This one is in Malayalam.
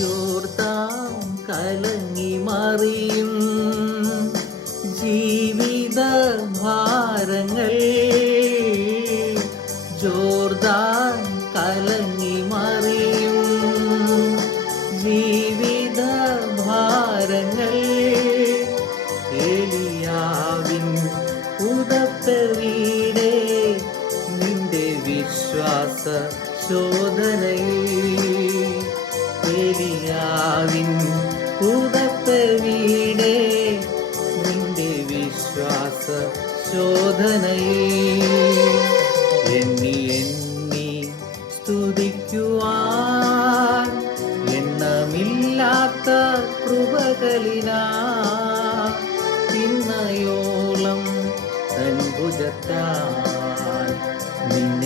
ജോർത്താം കലങ്ങി മറിയും. ജീവിത ഭാരങ്ങൾ ജോർദാൻ കലങ്ങി മറിയും. ജീവിത ഭാരങ്ങൾ എലിയാവിൻ ഉദത്ത നിന്റെ വിശ്വാസ ഏലിയാവിൻ വീടേ നിന്റെ വിശ്വാസ ശോധനയിൽ എന്നി എന്നി സ്തുതിക്കുവാൻ എണ്ണമില്ലാത്ത കൃപകളിനാ ഇന്നയോളം നിന്നെ